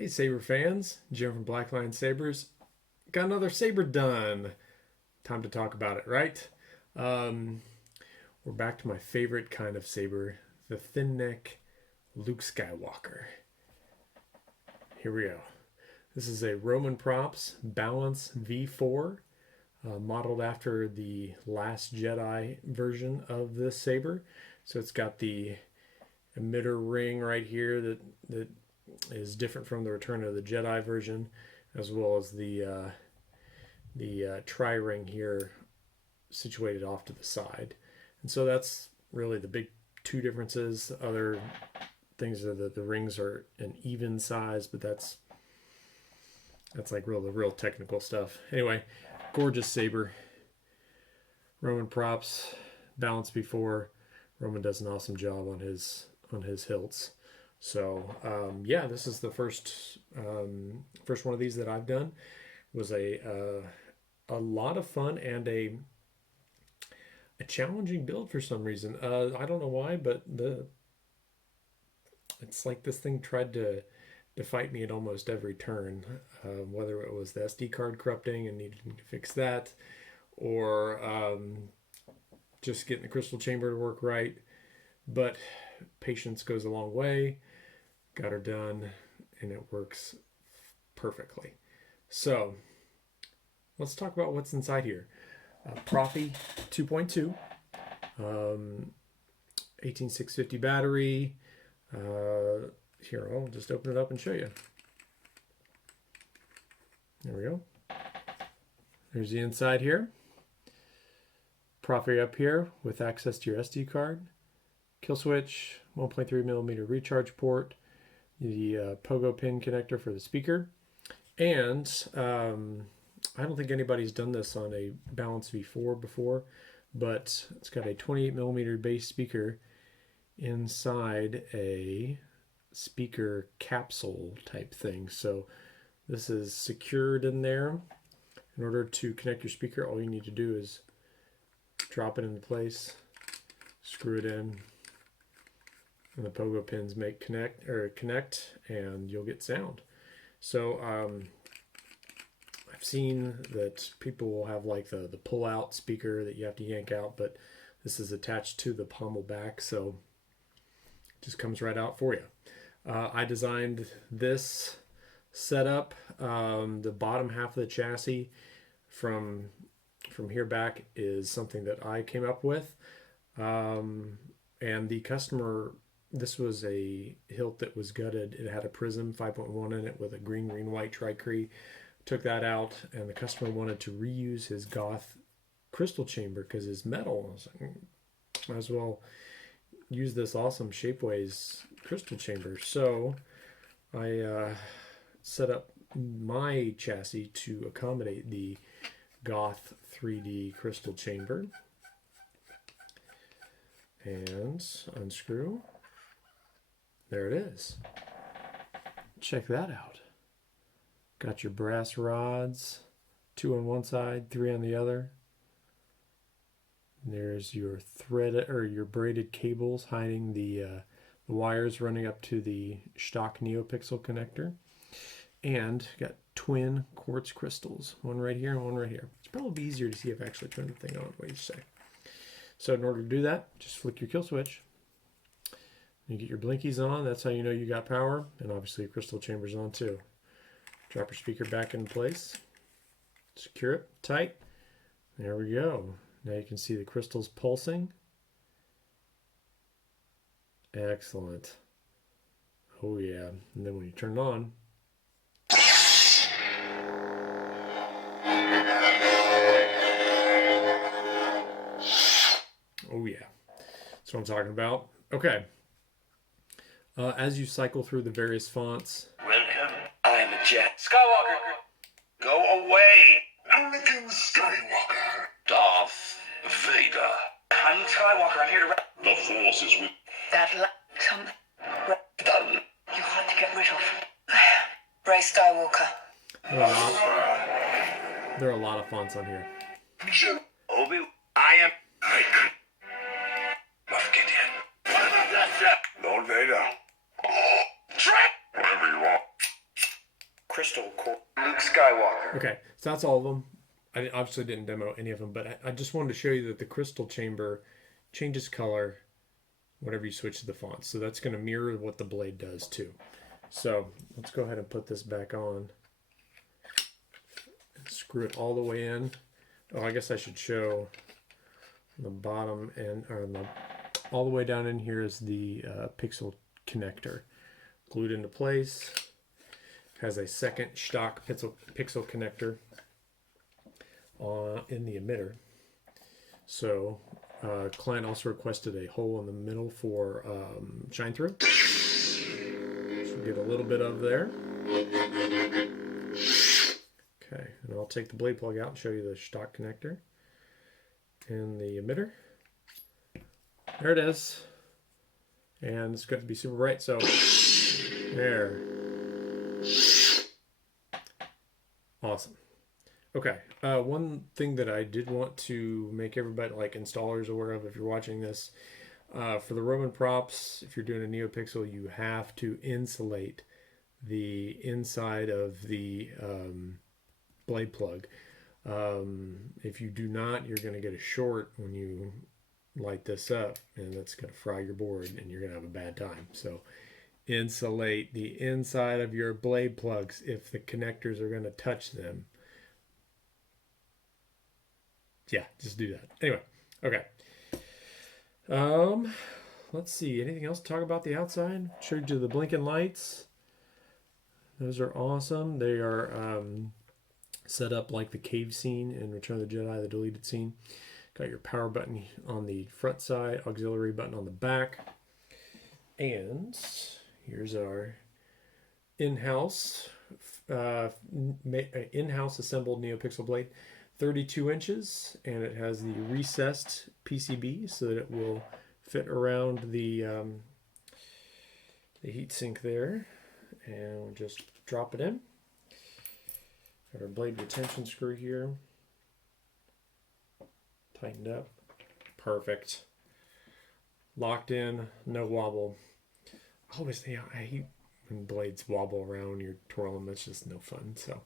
Hey Saber fans, Jim from Black Lion Sabers. Got another Saber done. Time to talk about it, right? Um, we're back to my favorite kind of Saber, the thin neck Luke Skywalker. Here we go. This is a Roman Props Balance V4, modeled after the Last Jedi version of this Saber. So it's got the emitter ring right here that is different from the Return of the Jedi version, as well as the tri-ring here situated off to the side. And so that's really the big two differences. Other things are that the rings are an even size, but that's like the real technical stuff. Anyway, gorgeous saber. Roman Props, Balance before. Roman does an awesome job on his hilts. So yeah, this is the first one of these that I've done. It was a lot of fun and a challenging build for some reason. I don't know why, but it's like this thing tried to fight me at almost every turn. Whether it was the SD card corrupting and needing to fix that, or just getting the crystal chamber to work right. But patience goes a long way. Got her done, and it works perfectly. So let's talk about what's inside here. Proffie 2.2, 18650 battery. Here, I'll just open it up and show you. There we go. There's the inside here. Proffie up here with access to your SD card. Kill switch, 1.3 millimeter recharge port, the pogo pin connector for the speaker, and I don't think anybody's done this on a Balance V4 before, but it's got a 28 millimeter bass speaker inside a speaker capsule type thing. So this is secured in there. In order to connect your speaker, all you need to do is drop it into place, screw it in, and the pogo pins connect, and you'll get sound. So I've seen that people will have like the pull-out speaker that you have to yank out, but this is attached to the pommel back, so it just comes right out for you. I designed this setup. The bottom half of the chassis from here back is something that I came up with, and the customer, this was a hilt that was gutted. It had a PRIZM 5.1 in it with a green white tri-cree. Took that out, and the customer wanted to reuse his Goth crystal chamber because it's metal. I was like, might as well use this awesome Shapeways crystal chamber. So I set up my chassis to accommodate the Goth 3D crystal chamber. And unscrew. There it is. Check that out. Got your brass rods, 2 on one side, 3 on the other. There's your thread or your braided cables hiding the wires running up to the stock Neopixel connector. And got twin quartz crystals, one right here and one right here. It's probably easier to see if I actually turn the thing on. What do you say? So in order to do that, just flick your kill switch. You get your blinkies on. That's how you know you got power. And obviously your crystal chamber's on too. Drop your speaker back in place. Secure it tight. There we go. Now you can see the crystals pulsing. Excellent. Oh yeah. And then when you turn it on, oh yeah. That's what I'm talking about. Okay. As you cycle through the various fonts. Welcome, I am a Jet. Skywalker! Go away! Anakin Skywalker. Darth Vader. I'm Skywalker, I'm here to... The Force is with... That something Done. you had to get rid of. Ray Skywalker. There are a lot of fonts on here. Jim. Obi... I am... Moff Gideon. Lord Vader. Trap! Whatever you want. Okay, so that's all of them. I obviously didn't demo any of them, but I just wanted to show you that the crystal chamber changes color whenever you switch to the font. So that's going to mirror what the blade does too. So let's go ahead and put this back on. Screw it all the way in. Oh, I guess I should show the bottom and all the way down in here is the pixel connector. Glued into place. Has a second stock pixel connector in the emitter. So client also requested a hole in the middle for shine through. So get a little bit of there. Okay, and I'll take the blade plug out and show you the stock connector and the emitter. There it is. And it's going to be super bright, so there. Awesome. Okay, one thing that I did want to make everybody, like installers, aware of if you're watching this, for the Roman props, if you're doing a Neopixel, you have to insulate the inside of the blade plug. If you do not, you're going to get a short when you light this up, and that's going to fry your board, and you're going to have a bad time. So insulate the inside of your blade plugs if the connectors are going to touch them. Yeah, just do that. Anyway, okay. Let's see. Anything else to talk about the outside? Showed you the blinking lights. Those are awesome. They are set up like the cave scene in Return of the Jedi, the deleted scene. Got your power button on the front side, auxiliary button on the back. And here's our in-house assembled Neopixel Blade. 32 inches, and it has the recessed PCB so that it will fit around the heatsink there. And we'll just drop it in. Got our blade retention screw here. Tightened up. Perfect. Locked in, no wobble. Always, I hate when blades wobble around when you're twirling. That's just no fun. So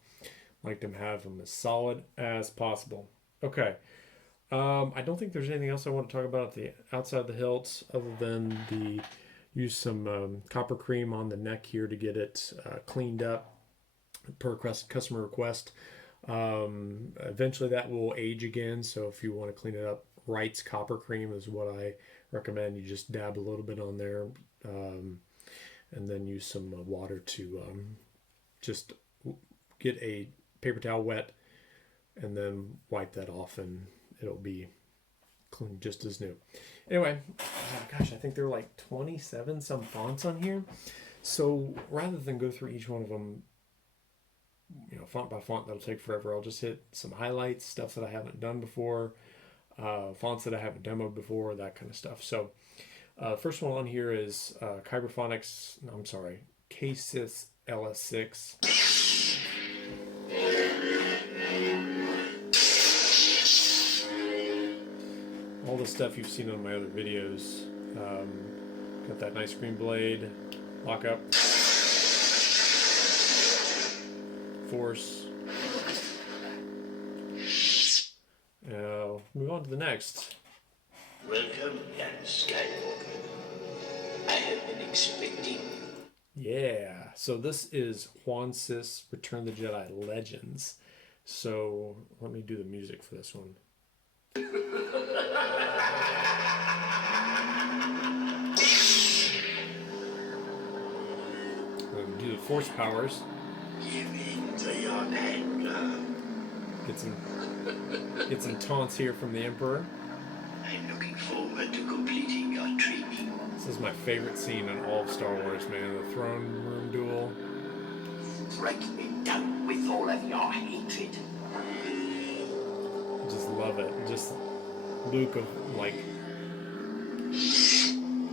like to have them as solid as possible. Okay. I don't think there's anything else I want to talk about at the outside of the hilts other than use some copper cream on the neck here to get it cleaned up per customer request. Eventually that will age again, so if you want to clean it up, Wright's copper cream is what I recommend. You just dab a little bit on there and then use some water to just get a paper towel wet and then wipe that off, and it'll be clean just as new. Anyway, gosh, I think there were like 27 some fonts on here. So rather than go through each one of them, font by font, that'll take forever. I'll just hit some highlights, stuff that I haven't done before, fonts that I haven't demoed before, that kind of stuff. So first one on here is Kyberphonic's, K-Sys LS6. All the stuff you've seen on my other videos. Got that nice green blade, lock up, force. Now move on to the next. Welcome, young Skywalker. I have been expecting. Yeah, so this is Juan Sys Return of the Jedi Legends. So let me do the music for this one. Do the force powers. Give in to your anger. Get some taunts here from the Emperor. I'm looking forward to completing your training. This is my favorite scene in all of Star Wars, man. The throne room duel. Strike me down with all of your hatred. Just love it. Just Luke of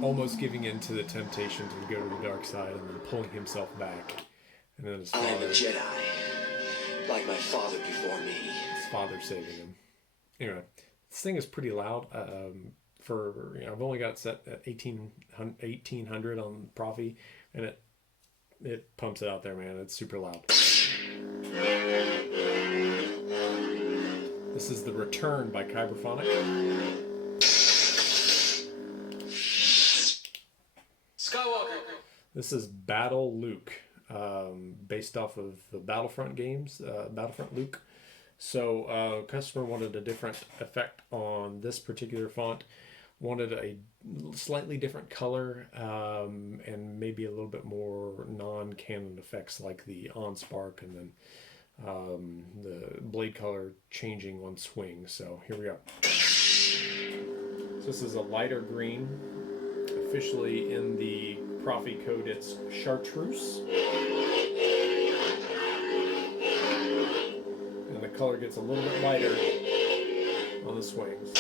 almost giving in to the temptation to go to the dark side and then pulling himself back. And then his I am a father, Jedi, like my father before me. his father saving him. Anyway, this thing is pretty loud. I've only got it set at 1800 on Proffie, and it pumps it out there, man. It's super loud. This is The Return by Kyberphonic. Skywalker. This is Battle Luke, based off of the Battlefront games, Battlefront Luke. So customer wanted a different effect on this particular font, wanted a slightly different color, and maybe a little bit more non-canon effects like the on-spark and then the blade color changing on swing. So here we go. So this is a lighter green. Officially in the Proffie code, it's chartreuse. And the color gets a little bit lighter on the swings.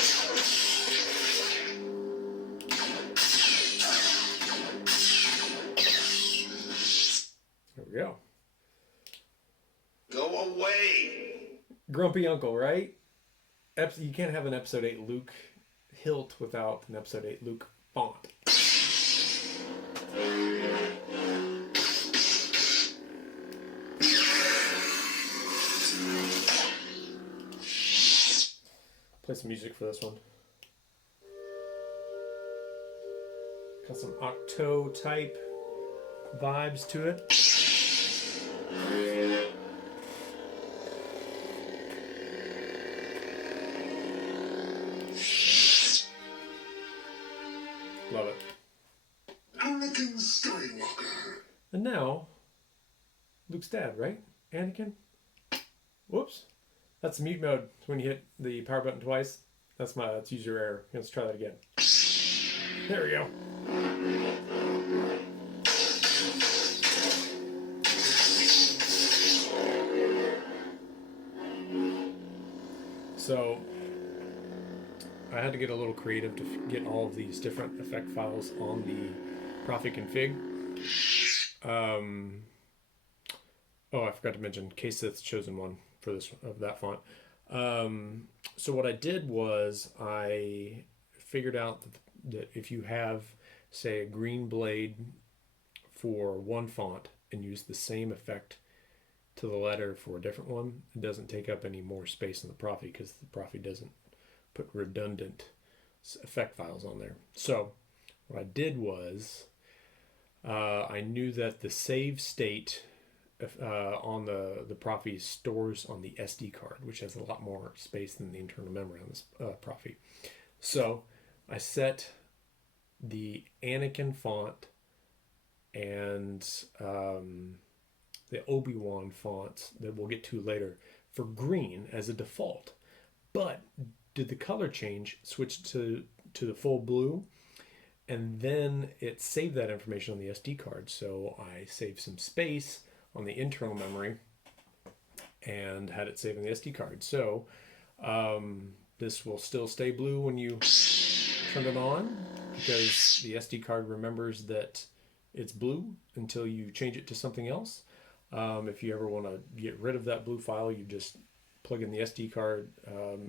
There we go. Go away. Grumpy Uncle, right? You can't have an Episode 8 Luke hilt without an Episode 8 Luke font. Play some music for this one. Got some Octo type vibes to it. Love it. Anakin Skywalker. And now, Luke's dad, right? Anakin? Whoops. That's mute mode. When you hit the power button twice, that's user error. Let's try that again. There we go. So, I had to get a little creative to get all of these different effect files on the Proffie config. Oh, I forgot to mention K-Sith's chosen one for this of that font. So what I did was I figured out that if you have, say, a green blade for one font and use the same effect to the letter for a different one, it doesn't take up any more space in the Proffie because the Proffie doesn't put redundant effect files on there. So what I did was I knew that the save state on the Proffie stores on the SD card, which has a lot more space than the internal memory on this Proffie. So I set the Anakin font and the Obi-Wan font that we'll get to later for green as a default, but did the color change, switch to the full blue, and then it saved that information on the SD card. So I saved some space on the internal memory and had it saved on the SD card. So this will still stay blue when you turn it on because the SD card remembers that it's blue until you change it to something else. If you ever want to get rid of that blue file, you just plug in the SD card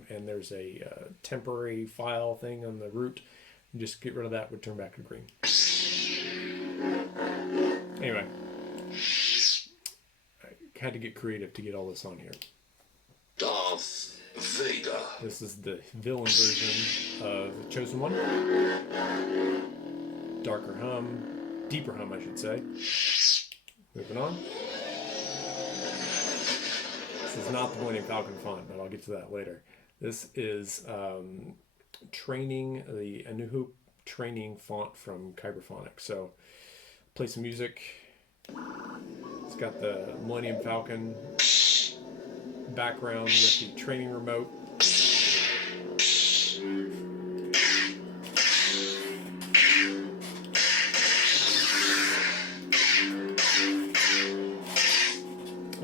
and there's a temporary file thing on the root. You just get rid of that, would turn back to green. Anyway, I had to get creative to get all this on here. Darth Vader. This is the villain version of the Chosen One. Darker hum, deeper hum, I should say. Moving on. This is not the Millennium Falcon font, but I'll get to that later. This is training, the A New Hope training font from Kyberphonic. So, play some music. It's got the Millennium Falcon background with the training remote.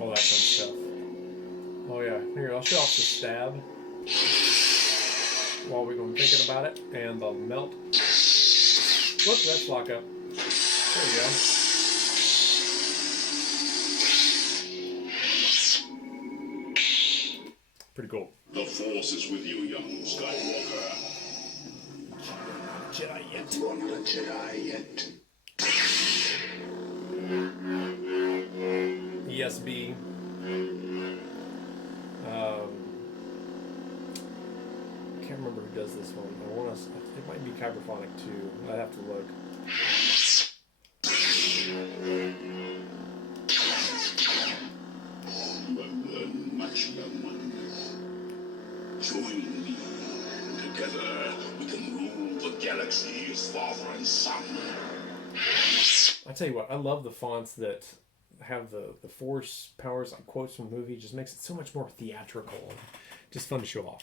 All that fun stuff. Oh yeah, here, I'll show off the stab while we're going thinking about it, and the melt. Whoops, that's lock up. There you go. Pretty cool. The Force is with you, young Skywalker. Jedi yet. You're not a Jedi yet. ESB. can't remember who does this one. I want to. It might be Kyberphonic too. I'd have to look. You have learned much, young one. Join me. Together, we can rule the galaxy as father and son. I tell you what, I love the fonts that have the force powers, like quotes from the movie. Just makes it so much more theatrical. Just fun to show off.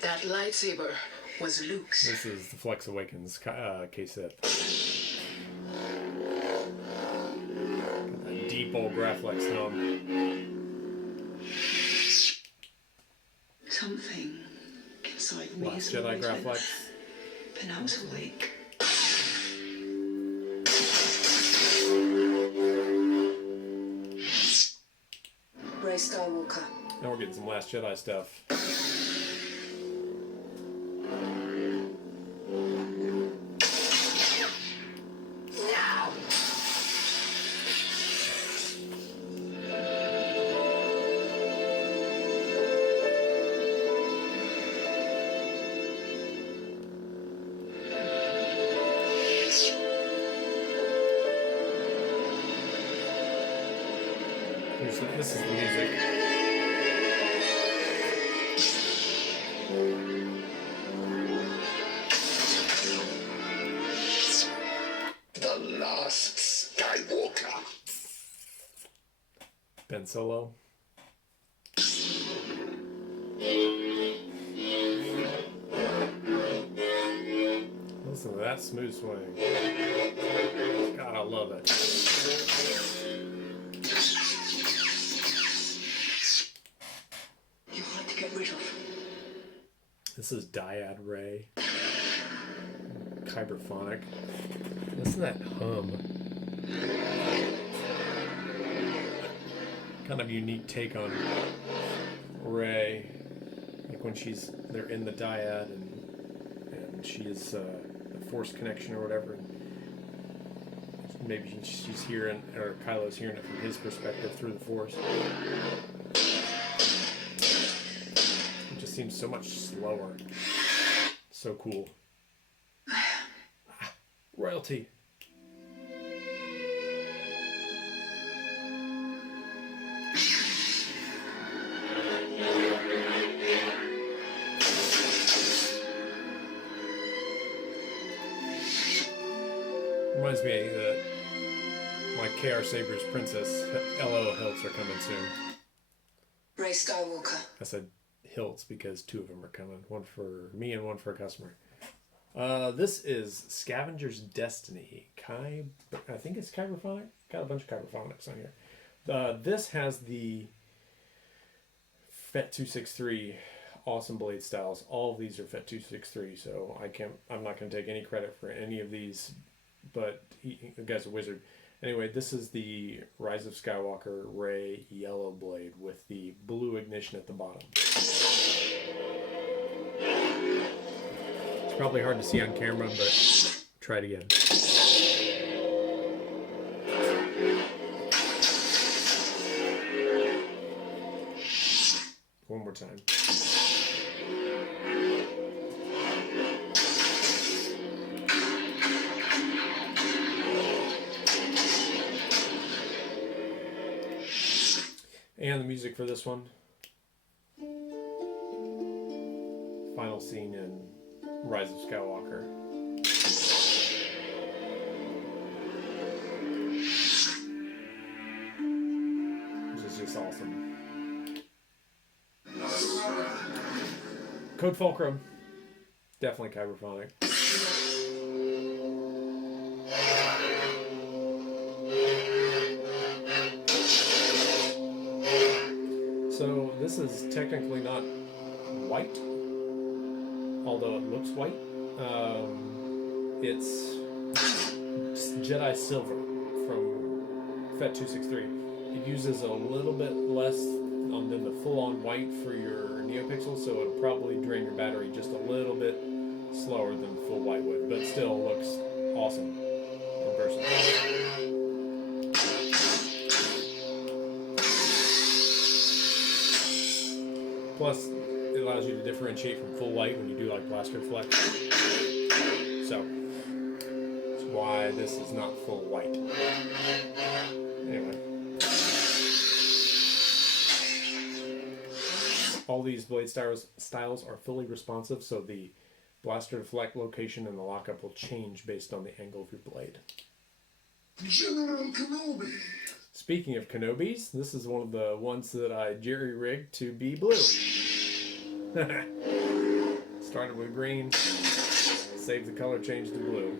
That lightsaber was Luke's. This is the Flex Awakens cassette. Got that deep old Graflex thumb. Something inside me Last is Jedi always been, Graflex. been out awake. Rey Skywalker. Now we're getting some Last Jedi stuff. This is the music. The last Skywalker. Ben Solo. Listen to that smooth swing. God, I love it. You're hard to get rid of. This is Dyad Ray. Kyberphonic. Listen to that hum. Kind of unique take on Ray. Like when they're in the dyad and she is a force connection or whatever. Maybe she's hearing, or Kylo's hearing it from his perspective through the force. It just seems so much slower. So cool. Royalty. Reminds me that my KR Sabers Princess LO hilts are coming soon. Rey Skywalker. I said hilts because two of them are coming. One for me and one for a customer. This is Scavenger's Destiny. I think it's Kyberphonic. Got a bunch of Kyberphonics on here. This has the FET 263 awesome blade styles. All of these are FET 263, so I'm not going to take any credit for any of these, but the guy's a wizard. Anyway, this is the Rise of Skywalker Rey yellow blade with the blue ignition at the bottom. It's probably hard to see on camera, but try it again. One more time. And the music for this one. Final scene in Rise of Skywalker. This is just awesome. Code Fulcrum. Definitely Kyberphonic. So this is technically not white, although it looks white. It's Jedi Silver from FET 263. It uses a little bit less than the full-on white for your Neopixel, so it'll probably drain your battery just a little bit slower than full white would, but still looks awesome in person. Plus, allows you to differentiate from full white when you do like blaster flex. So that's why this is not full white. Anyway. All these blade styles are fully responsive, so the blaster deflect location and the lockup will change based on the angle of your blade. General Kenobi. Speaking of Kenobis, this is one of the ones that I jerry-rigged to be blue. Started with green, saved the color change to blue.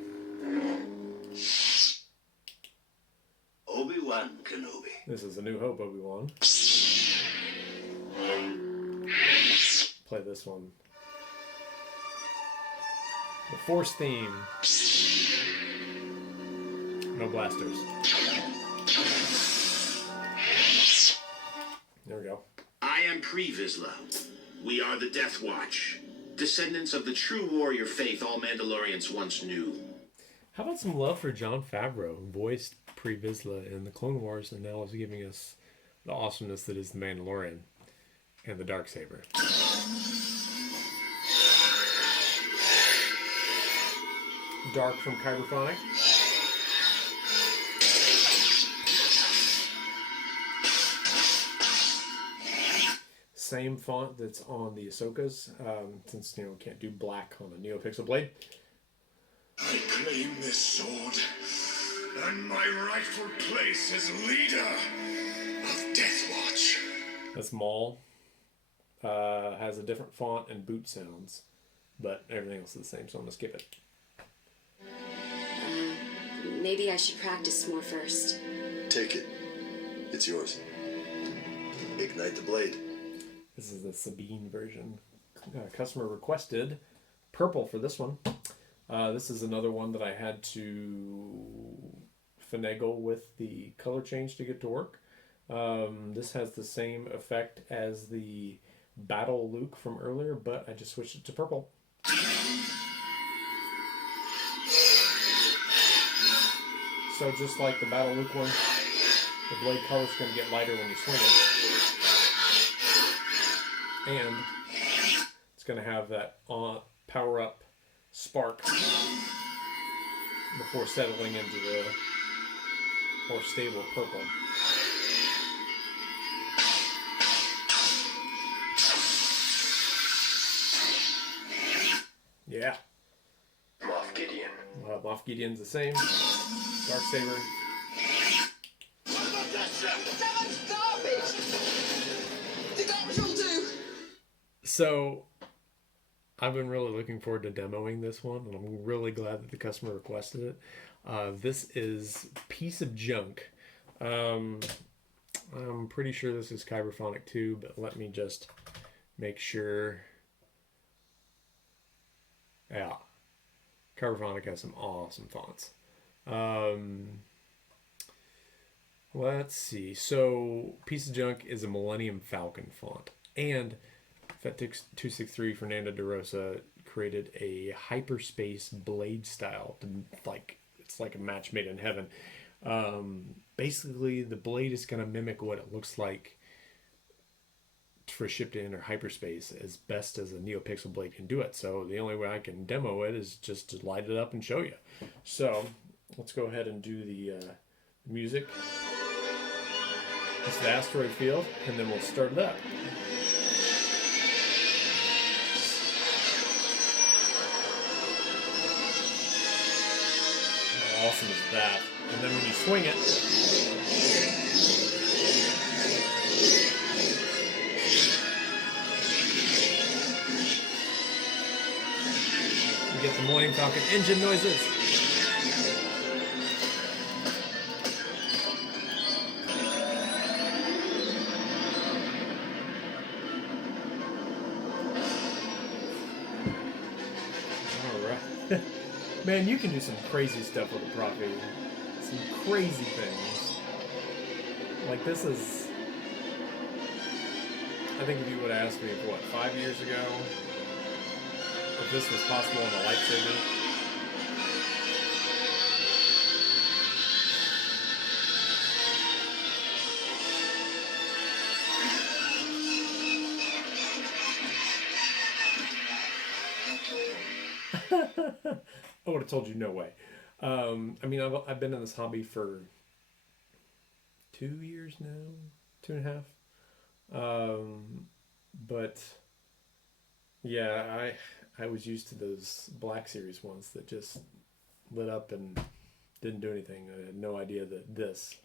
Obi-Wan Kenobi. This is A New Hope Obi-Wan. Play this one. The Force theme. No blasters. There we go. I am PRIZM. We are the Death Watch, descendants of the true warrior faith all Mandalorians once knew. How about some love for Jon Favreau, who voiced PRIZM in the Clone Wars and now is giving us the awesomeness that is the Mandalorian and the Darksaber. Dark from Kyberphonic. Same font that's on the Ahsoka's, since we can't do black on a Neopixel Blade. I claim this sword and my rightful place as leader of Death Watch. That's Maul. Has a different font and boot sounds, but everything else is the same, so I'm gonna skip it. Maybe I should practice more first. Take it. It's yours. Ignite the blade. This is the Sabine version. Customer requested purple for this one. This is another one that I had to finagle with the color change to get to work. This has the same effect as the Battle Luke from earlier, but I just switched it to purple. So just like the Battle Luke one, the blade color is going to get lighter when you swing it. And it's going to have that power up spark before settling into the more stable purple. Yeah. Moff Gideon. Moff Gideon's the same. Darksaber. So, I've been really looking forward to demoing this one, and I'm really glad that the customer requested it. This is Piece of Junk. I'm pretty sure this is Kyberphonic too, but let me just make sure. Yeah. Kyberphonic has some awesome fonts. Let's see. So, Piece of Junk is a Millennium Falcon font. And FET263 Fernando de Rosa created a Hyperspace Blade style. It's like a match made in heaven. Basically, the blade is going to mimic what it looks like for ship to enter hyperspace as best as a Neopixel Blade can do it. So the only way I can demo it is just to light it up and show you. So let's go ahead and do the music. It's the asteroid field, and then we'll start it up. How awesome is that? And then when you swing it, you get the Millennium Falcon engine noises. Alright. Man, you can do some crazy stuff with a Proffie. Some crazy things. Like this is... I think if you would have asked me, what, 5 years ago? If this was possible in a lightsaber. I would have told you no way. I mean, I've been in this hobby for 2 years now, 2.5. But yeah, I was used to those Black Series ones that just lit up and didn't do anything. I had no idea that this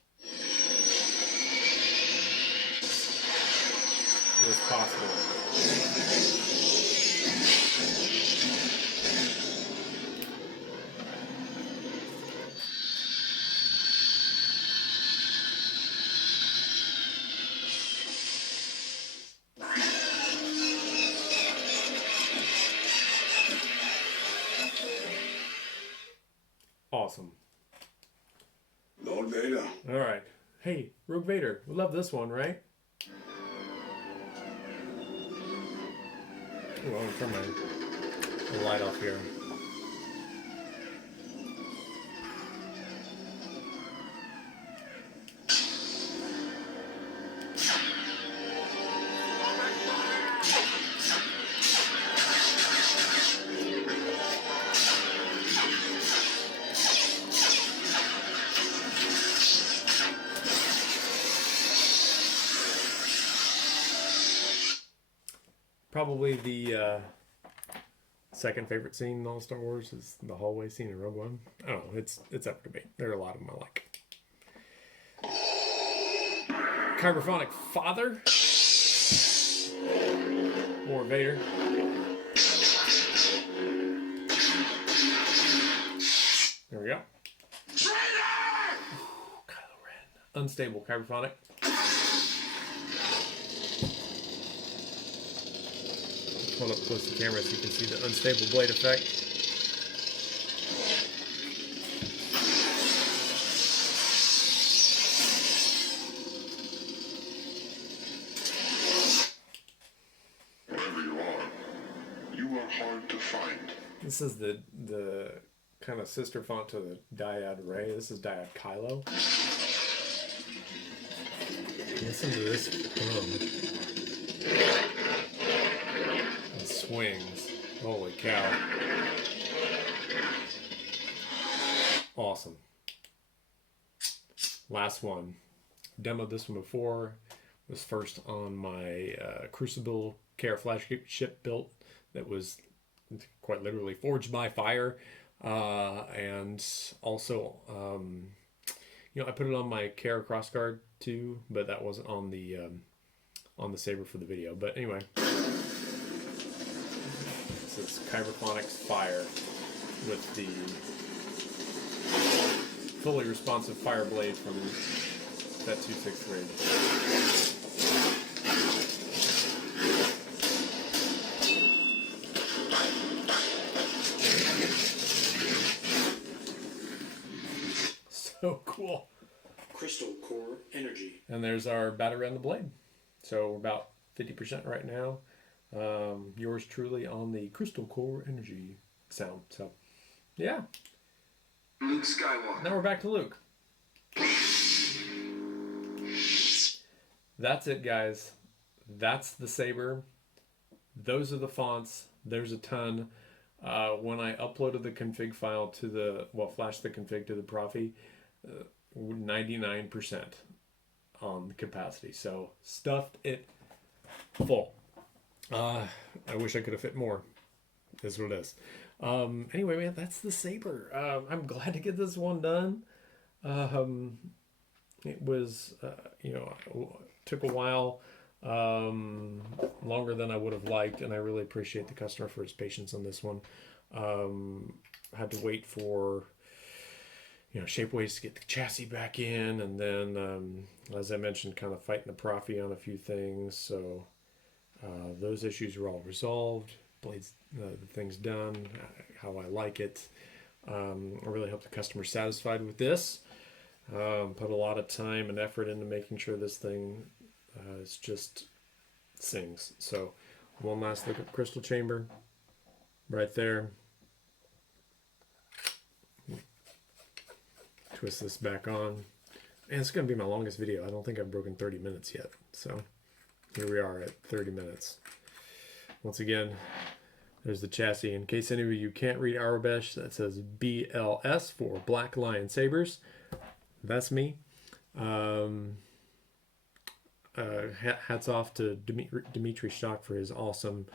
was possible. Awesome. Lord Vader. All right. Hey, Rogue Vader. We love this one, right? Ooh, I'm turn the light off here. Probably the second favorite scene in all Star Wars is the hallway scene in Rogue One. I don't know. It's up for debate. There are a lot of them I like. Kyberphonic father. More Vader. There we go. Kylo Ren. Unstable Kyberphonic. Hold up close to the camera so you can see the unstable blade effect. Wherever you are hard to find. This is the kind of sister font to the Dyad Ray. This is Dyad Kylo. Listen to this swings. Holy cow. Awesome. Last one. Demoed this one before. Was first on my Crucible Care flagship built that was quite literally forged by fire. And also, I put it on my Care crossguard too, but that wasn't on the saber for the video. But anyway. This is Kyberphonic's Fire with the fully responsive fire blade from that 2/6 grade. So cool. Crystal core energy. And there's our battery on the blade. So we're about 50% right now. Yours truly on the crystal core energy sound. So yeah, Luke Skywalker. now we're back to Luke. That's it, guys. That's the saber. Those are the fonts. There's a ton. When I uploaded the config file to flashed the config to the Proffie, 99% on the capacity. So stuffed it full. I wish I could have fit more. Is what it is. Anyway, man, that's the saber. I'm glad to get this one done. It was, took a while, longer than I would have liked, and I really appreciate the customer for his patience on this one. Had to wait for, Shapeways to get the chassis back in, and then, as I mentioned, kind of fighting the Proffie on a few things. So those issues were all resolved. Blades, the thing's done how I like it. I really hope the customer's satisfied with this. Put a lot of time and effort into making sure this thing is just sings. So one last look at the crystal chamber right there. Twist this back on. And it's going to be my longest video. I don't think I've broken 30 minutes yet. So here we are at 30 minutes. Once again, There's the chassis. In case any of you can't read Arabesh, that says BLS for Black Lion Sabers. That's me. Hats off to Dimitri Stock for his awesome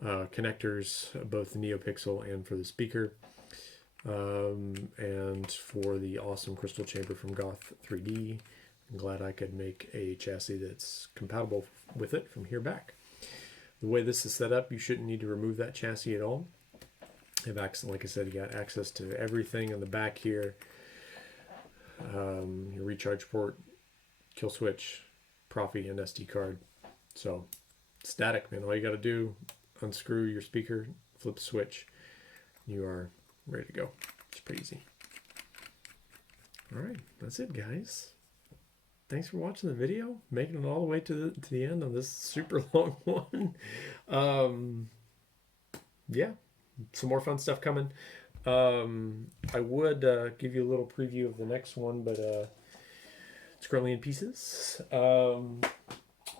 connectors, both the Neopixel and for the speaker. And for the awesome crystal chamber from Goth 3D. I'm glad I could make a chassis that's compatible with it from here back. The way this is set up, you shouldn't need to remove that chassis at all. You have access, like I said, you got access to everything in the back here. Your recharge port, kill switch, Proffie, and SD card. So static, man. All you got to do, unscrew your speaker, flip the switch, you are ready to go. It's pretty easy. All right, that's it, guys. Thanks for watching the video, making it all the way to the end of this super long one. Yeah, some more fun stuff coming. I would give you a little preview of the next one, but it's currently in pieces. All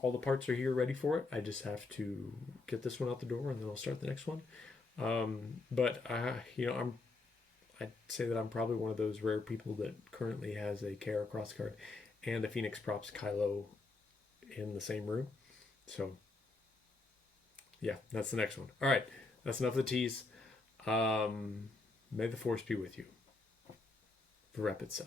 the parts are here ready for it. I just have to get this one out the door, and then I'll start the next one. But I'd say that I'm probably one of those rare people that currently has a Kara cross card and a Phoenix Props Kylo in the same room. So yeah, that's the next one. All right, that's enough of the tease. May the force be with you. Rapid Saw.